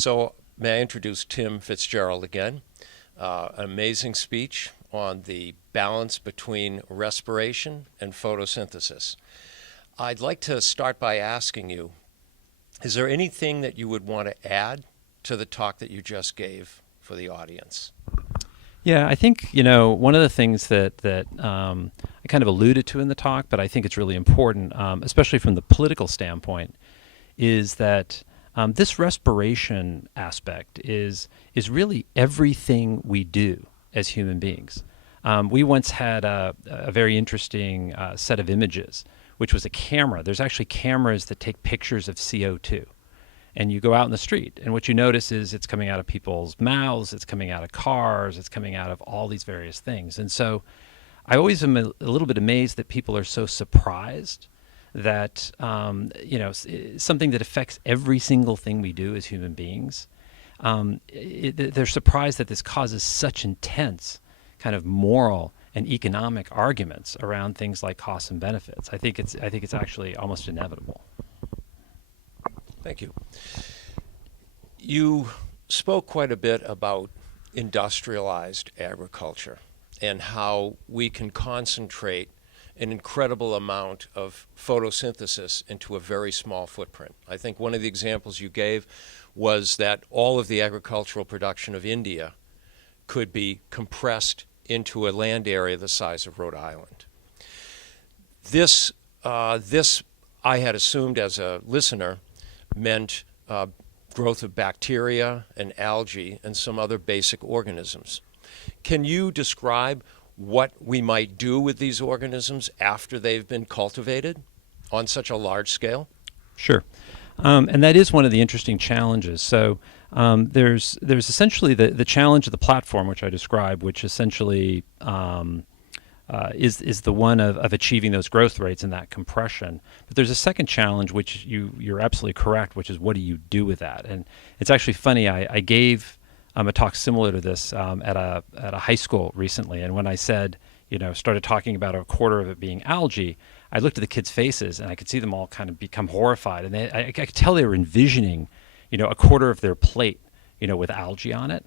So may I introduce Tim Fitzgerald again? An amazing speech on the balance between respiration and photosynthesis. I'd like to start by asking you, is there anything that you would want to add to the talk that you just gave for the audience? Yeah, I think, one of the things that I kind of alluded to in the talk, but I think it's really important, especially from the political standpoint, is that this respiration aspect is really everything we do as human beings. We once had a very interesting set of images, which was a camera. There's actually cameras that take pictures of CO2. And you go out in the street, and what you notice is it's coming out of people's mouths, it's coming out of cars, it's coming out of all these various things. And so I always am a little bit amazed that people are so surprised that, something that affects every single thing we do as human beings, they're surprised that this causes such intense kind of moral and economic arguments around things like costs and benefits. I think it's actually almost inevitable. Thank you. You spoke quite a bit about industrialized agriculture and how we can concentrate an incredible amount of photosynthesis into a very small footprint. I think one of the examples you gave was that all of the agricultural production of India could be compressed into a land area the size of Rhode Island. This I had assumed as a listener meant growth of bacteria and algae and some other basic organisms. Can you describe what we might do with these organisms after they've been cultivated on such a large scale? Sure. And that is one of the interesting challenges. So there's essentially the challenge of the platform, which I described, which essentially is the one of achieving those growth rates and that compression. But there's a second challenge, which you're absolutely correct, which is what do you do with that? And it's actually funny. I gave a talk similar to this at a high school recently, and when I said, started talking about a quarter of it being algae, I looked at the kids' faces and I could see them all kind of become horrified, and I could tell they were envisioning, a quarter of their plate, with algae on it.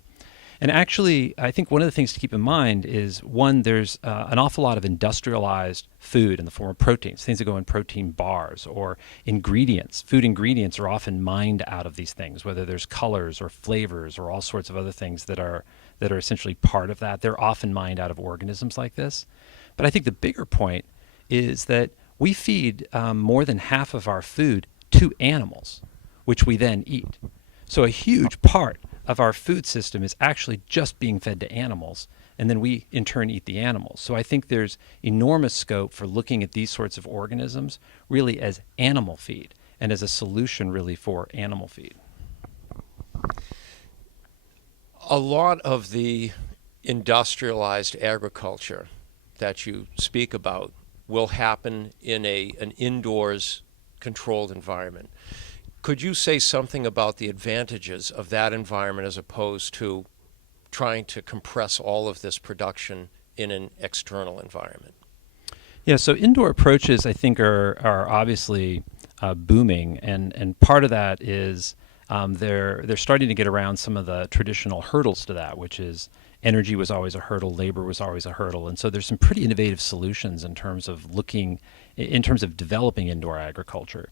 And actually, I think one of the things to keep in mind is, one, there's an awful lot of industrialized food in the form of proteins, things that go in protein bars or ingredients. Food ingredients are often mined out of these things, whether there's colors or flavors or all sorts of other things that are essentially part of that. They're often mined out of organisms like this. But I think the bigger point is that we feed more than half of our food to animals, which we then eat. So a huge part of our food system is actually just being fed to animals, and then we in turn eat the animals. So I think there's enormous scope for looking at these sorts of organisms really as animal feed and as a solution really for animal feed. A lot of the industrialized agriculture that you speak about will happen in an indoors controlled environment. Could you say something about the advantages of that environment as opposed to trying to compress all of this production in an external environment? Yeah, so indoor approaches I think are obviously booming, and part of that is they're starting to get around some of the traditional hurdles to that, which is energy was always a hurdle, labor was always a hurdle, and so there's some pretty innovative solutions in terms of developing indoor agriculture.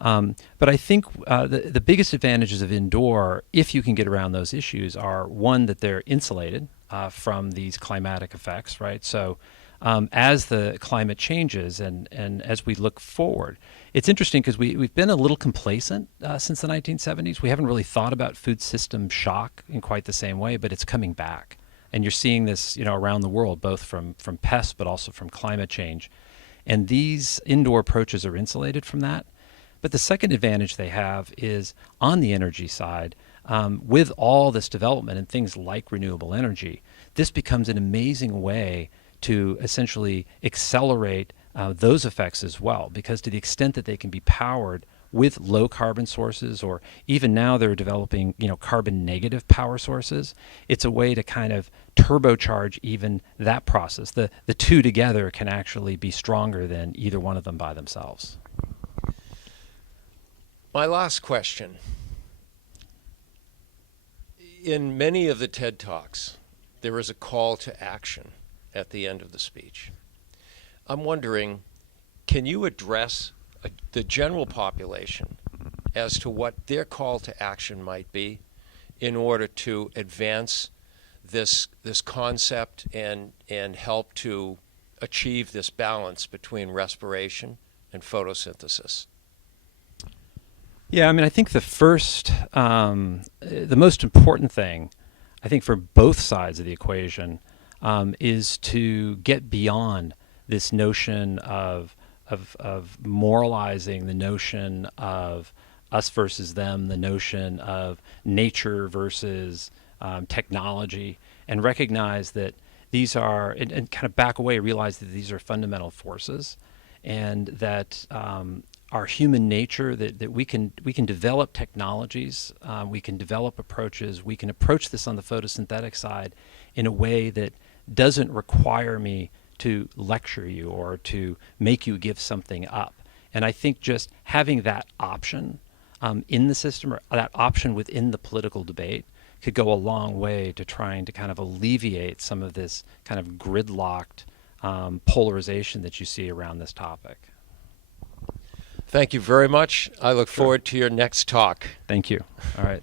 But I think the biggest advantages of indoor, if you can get around those issues, are, one, that they're insulated from these climatic effects, right? So as the climate changes and as we look forward, it's interesting because we've been a little complacent since the 1970s. We haven't really thought about food system shock in quite the same way, but it's coming back. And you're seeing this, around the world, both from pests but also from climate change. And these indoor approaches are insulated from that. But the second advantage they have is on the energy side, with all this development and things like renewable energy, this becomes an amazing way to essentially accelerate those effects as well, because to the extent that they can be powered with low carbon sources, or even now they're developing, carbon negative power sources, it's a way to kind of turbocharge even that process. The two together can actually be stronger than either one of them by themselves. My last question. In many of the TED Talks, there is a call to action at the end of the speech. I'm wondering, can you address the general population as to what their call to action might be in order to advance this concept and help to achieve this balance between respiration and photosynthesis? Yeah, I mean, I think the most important thing, I think for both sides of the equation, is to get beyond this notion of moralizing, the notion of us versus them, the notion of nature versus technology, and recognize that these are, and kind of back away, realize that these are fundamental forces, and that our human nature, that we can develop technologies, we can develop approaches, we can approach this on the photosynthetic side in a way that doesn't require me to lecture you or to make you give something up. And I think just having that option in the system, or that option within the political debate, could go a long way to trying to kind of alleviate some of this kind of gridlocked polarization that you see around this topic. Thank you very much. I look forward to your next talk. Thank you. All right.